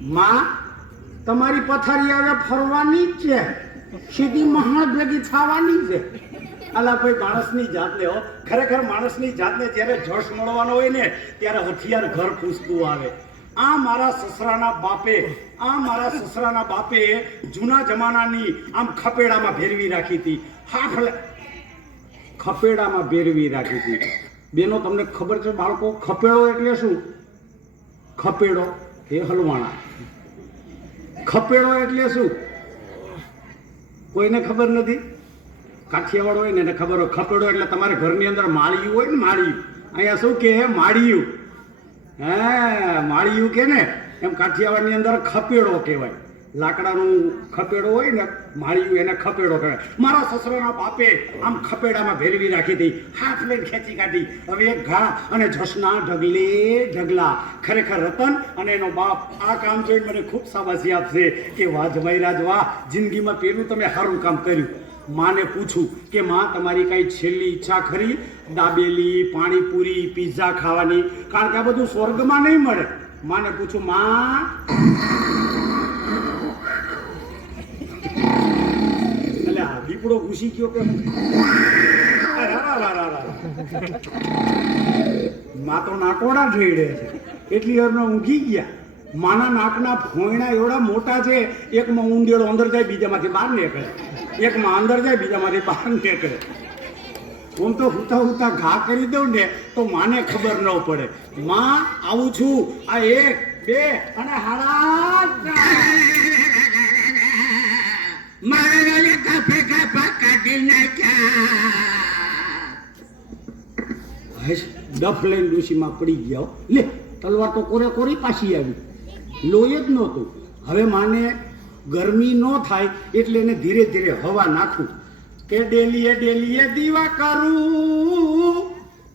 માં તમારી પથારી હવે ફરવાની જ છે, સીધી મહાણ ભેગી થવાની છે. અલા ભાઈ માણસની જાતને હો, ખરેખર માણસની જાતને જ્યારે જશ મળવાનો હોય ને ત્યારે હથિયાર ઘર પૂછતું આવે. આ મારા સસરાના બાપે જૂના જમાનાની આમ ખપેડામાં ભેરવી રાખી હતી. ખપેડામાં ભેરવી રાખી હતી. બેનો તમને ખબર છે બાળકો, ખપેડો એટલે શું? ખપેડો એ હલવાણા. ખપેડો એટલે શું? કોઈને ખબર નથી? કાઠિયાવાડ હોય ને એને ખબર હોય. ખપેડો એટલે તમારે ઘરની અંદર માળિયું હોય ને, માળિયું. અહીંયા શું કે માળિયું? હા, માળિયું કે ને એમ કાઠિયાવાડની અંદર ખપેડો કહેવાય. લાકડાનું ખપેડો હોય ને માળિયું, એને ખપેડો કહેવાય. મારા સસરાના બાપે આમ ખપેડામાં ભેરવી રાખી હતી, હાથ લઈને ખેંચી કાઢી. હવે એક ઘા અને જસના ઢગલે ઢગલા. ખરેખર રતન અને એનો બાપ આ કામ જોઈને મને ખૂબ શાબાશી આપશે કે વાહ જમાઈરાજ વાહ, જિંદગીમાં પેલું તમે સારું કામ કર્યું. માને પૂછું કે માં તમારી કઈ છેલ્લી ઈચ્છા ખરી? દાબેલી, પાણીપુરી, પીઝા ખાવાની? કારણ કે આ બધું સ્વર્ગમાં નહીં મળે. માને પૂછું, માં એટલે આ દીપડો ઘૂસી ગયો કે માં તો નાકોડા જોઈ રહે છે. એટલી વારમાં ઊંઘી ગયા. માના નાકના ફોયણા એવડા મોટા છે, એકમાં ઊંડેડો અંદર જાય, બીજામાંથી બહાર નીકળે. એકમાં અંદર જાય, બીજામાંથી બહાર નીકળે. હું તો હુતા હુતા ઘા કરી દઉં ને તો માને ખબર ન પડે. માં આવું છું, આ 1 2 અને હાડા મારે કાફે કાફા કાઢી નાખ્યા. ડફ લઈને ડોશીમાં પડી ગયા. લે તલવાર તો કોરે કોરી પાછી આવી, લોહી જ નહોતું. હવે માને ગરમી ન થાય એટલે એને ધીરે ધીરે હવા નાખું કે ડેલીએ ડેલીએ દીવા કરું,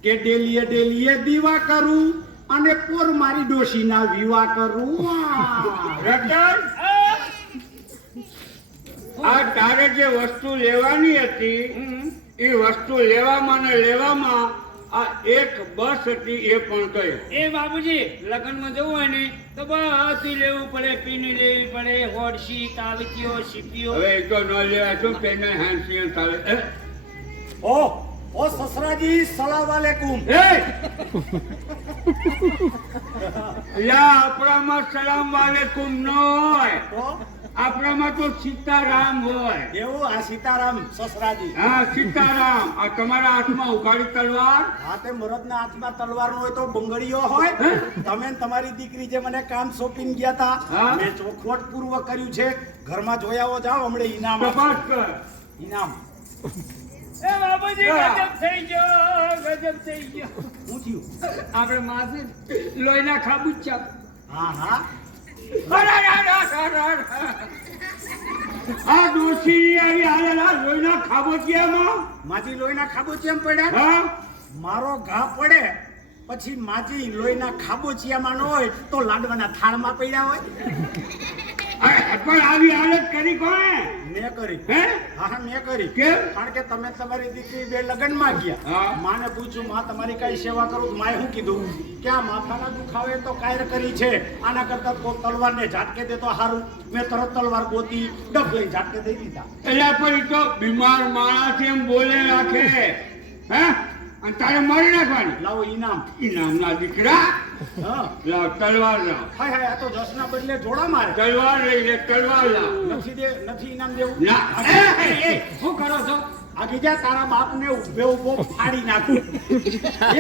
કે ડેલીએ ડેલીએ દીવા કરું અને પોર મારી ડોશીના વિવાહ કરું. આ તારે જે વસ્તુ લેવાની હતી એ વસ્તુ લેવામાં ને લેવામાં આ એક બસ હતી એ પણ ગઈ. એ બાબુજી, લગ્નમાં જવું હોય ને તો બધું લેવું પડે, પીની લેવી પડે, હોડસી, તાવતીઓ, સીપીઓ. હવે એ તો ન લેવાય શું તેને હાંસી ચાલે. ઓ સસરાજી, સલામ વાલેકુમ. આપણામાં સલામ વાલેકુમ ન હોય, આપણામાં તો સીતારામ હોય. એવું? આ સીતારામ સસરાજી? હા, સીતારામ. આ તમારા હાથમાં ઉઘાડી તલવાર? હા, તે મરદના હાથમાં તલવાર હોય તો બંગડીઓ હોય. તમે ને તમારી દીકરી જે મને કામ સોંપીને ગયા હતા, મેં ચોખવટ પૂર્વક કર્યું છે. ઘરમાં જોયાવો જાઓ, હમણે ઇનામ તપાસ કર. ઇનામ. એ બાબુજી, ગજબ થઈ ગયો, ગજબ થઈ ગયો. શું થયું? આપણે માથે લોહીના ખાબુચા. હા હા, આ ડોશી આવી આલેલા લોહીના ખાબોચિયામાં. માજી લોહીના ખાબોચિયામાં પડ્યા? હા, મારો ઘા પડે પછી માજી લોહીના ખાબોચિયામાં ન હોય તો લાડવાના થાળમાં પડ્યા હોય. પણ આવી હાલત કરી કોણે? મેં કરી. હે? હા, મેં કરી. કેમ? કારણ કે તમે તમારી દીકરી બે લગ્નમાં ગયા. માને પૂછ્યું, માં તમારી કઈ સેવા કરું? માએ શું કીધું કે આ માથાના દુખાવે તો કાયર કરી છે, આના કરતા કોઈ તલવારને ઝાટકે દે તો સારું. મેં તરત તલવાર ગોતી, ડફ લઈને ઝાટકે દઈ દીધા. એટલે પણ તો બીમાર માણસ એમ બોલે રાખે. હે? અને તારે મારી નાખવાની. લાવો ઇનામ. ઇનામના દીકરા, હા, લાવ તલવાર લાવ. હાય હાય, આ તો જસના બદલે જોડા મારે. તલવાર લઈ લે, તલવાર લાવ. નથી ઇનામ દેવું. ના. શું કરો છો? આગી જા, તારા બાપને ઉભો ફાડી નાખું.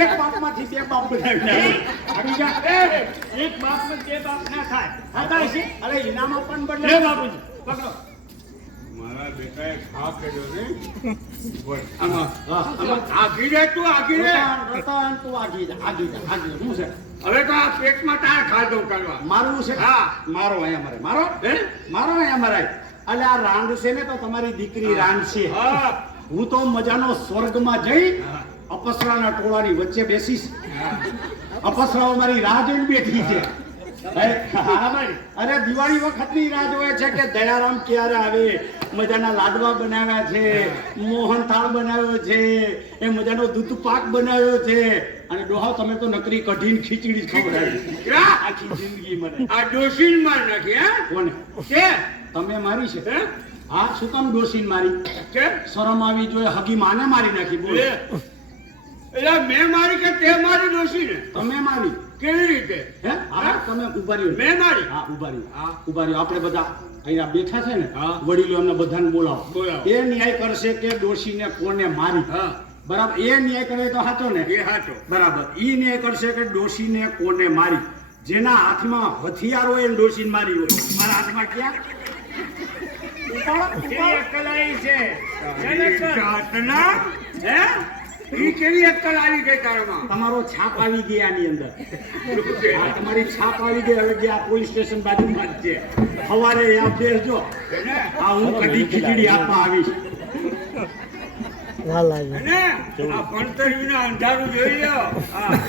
એક બાપમાંથી બે બાપ બનાવી. આગી જા. એક બાપનો બે બાપ ના થાય. હા, થાય છે. અરે ઇનામ આપવાનું બદલે લે બાબુજી, પકડો. મારા બેટાએ ખા કર્યો ને. આમાં આગી રે, તું આગી રે. રતન, તું આગી જા, આગી જા, આગી જા. શું છે? હવે તો આ પેટમાં તાર ખાધો કરવા. મારવું છે? હા. મારો અહીંયા મારે. મારો? હે? મારો અહીંયા મરાય. એટલે આ રાંડ છે ને તો તમારી દીકરી રાંડ છે. હા. હું તો મજાનો સ્વર્ગમાં જઈ અપસરાના ટોળાની વચ્ચે બેસીશ. અપસરાઓ મારી રાહ જોઈને બેઠી છે. અરે દિવાળી વખતની રાહ જોવે છે કે દયારામ ક્યારે આવે. મજાના લાડવા બનાવ્યા છે, મોહનથાળ બનાવ્યો છે, એ મજાનો દૂધ પાક બનાવ્યો છે. અને ડોહાવ તમે તો નકરી કઢીને ખીચડી જ ખવડાવી ક્યાં? આખી જિંદગી મને આ ડોશીને માર નાખી હે કોને કે તમે મારી છે હે હા શું કામ ડોસીને મારી કે શરમ આવી જોઈએ હગી માને મારી નાખી બોલો એટલે મેં મારી કે તે મારી ડોશીને તમે મારી કેવી રીતે હે હા તમે ઉભા રહ્યો મેં મારી હા ઉભા રહ્યો હા. ઉભા રહ્યો આપણે બધા અહીંયા બેઠા છે ને હા. વડીલો એમને બધાને બોલાવો બોલાવો. એ ન્યાય કરશે કે ડોશીને કોને મારી હા બરાબર એ ન્યાય કરે તો સાચો ને એ હાચો બરાબર ઈ ન્યાય કરશે કે ડોશીને કોને મારી જેના હાથમાં હથિયાર હોય એને ડોશીને મારી હોય મારા હાથમાં ક્યાં ઉપાડો, ઉપાડો. અકલાઈ છે જાતના હે ઈ કેવી અક્કલ આવી ગઈ તારામાં તમારો છાપ આવી ગઈ આની અંદર આ તમારી છાપ આવી ગઈ હવે જે આ પોલીસ સ્ટેશન બાજુમાં જ છે સવારે આ બેસજો હે આ હું કઢી ખીચડી આપવા આવીશ અને આ ભણતર વિના અંધારું જોઈ લો હા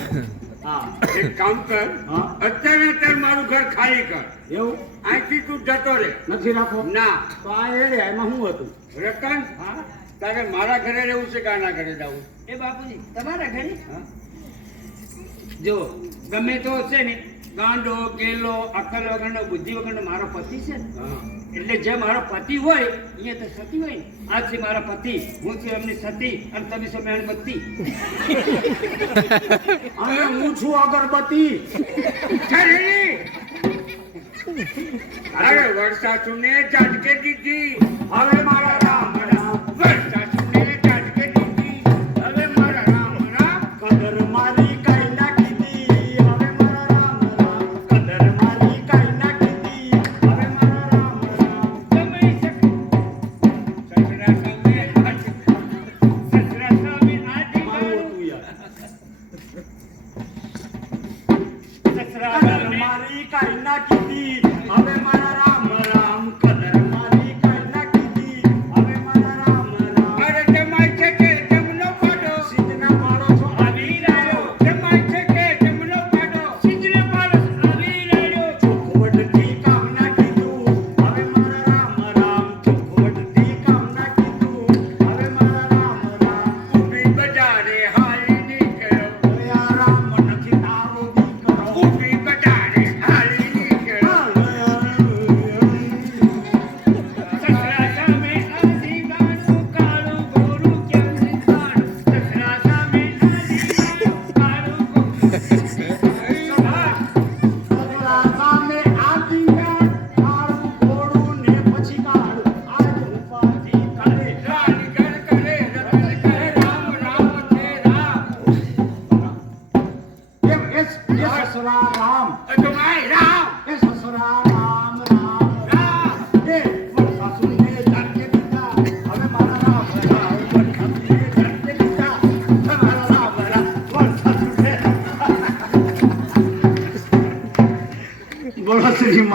હા એક કામ કર હા. અત્યારે મારું ઘર ખાલી કર એવું અહીંથી તું જતો રે નથી રાખો ના તો આ એડે એમાં શું હતું રતન તારે મારા ઘરે રહેવું છે કે આના ઘરે જવું એ બાપુજી તમારા ઘરે હા? જો ગમે તો છે ને ગાંડો ગેલો અક્કલ વગરનો બુદ્ધિ વગરનો મારો પતિ છે ને હા. એટલે જે મારો પતિ હોય અહીંયા તો સતી હોય ને આ છે મારા પતિ હું છું એમની સતી અને તમે છો મેણબત્તી અને હું છું અગરબત્તી ઠરેલી! અરે વર્ષાસુને ઝાટકે દીધી હવે મારા રામ રામ વર્ષાસુને ઝાટકે દીધી હવે મારા રામ રામ કદર મારી કઈ નાખી દી હવે મારા રામ રામ કદર મારી કઈ નાખી દી હવે મારા રામ રામ તમે સસરા સામે સસરા સામે આજી મારું ગાળું. હતું યાર સસરા કદર સામે મારી કઈ નાખી દી હવે મારા રામ રામ કદર મારી કઈ નાખી દી હવે મારા રામ રામ અરે જમાય છે કે જમનો પાડો સીધના પાડો છો આવી રહ્યો જમાય છે કે જમનો પાડો સિંજને પાડો આવી રહ્યો ચોખવટથી કામ ના કીધું હવે મારા રામ રામ ચોખવટથી કામ ના કીધું હવે મારા રામ રામ ઊભી બજારે હાલી નીકળ્યો હવે આ રામ નથી તારો દીકરો ઊભી બજારે હાલી નીકળ્યો સસરા સામે આજી ગાળું કાળું ગોરું કેમ નીકાળું સસરા સામે આજી ગાળું કાળું ગોરું સસરા સામે આદિના કાળું ઘોડું ને પછી કાળું આજ ઉપાધિ કરે રાણી ઘર કરે રતન કરે રામ રામ છે રામ એમ એ સસરા રામ અજમાય રામ એ સસરા રામ રામ રામ એ વર્ષાસુરને જાણકે દીધા હવે મારા રામ રામ વર્ષાસુરને જાણકે દીધા હવે મારા રામ રામ વર્ષાસુરને બોલો શ્રી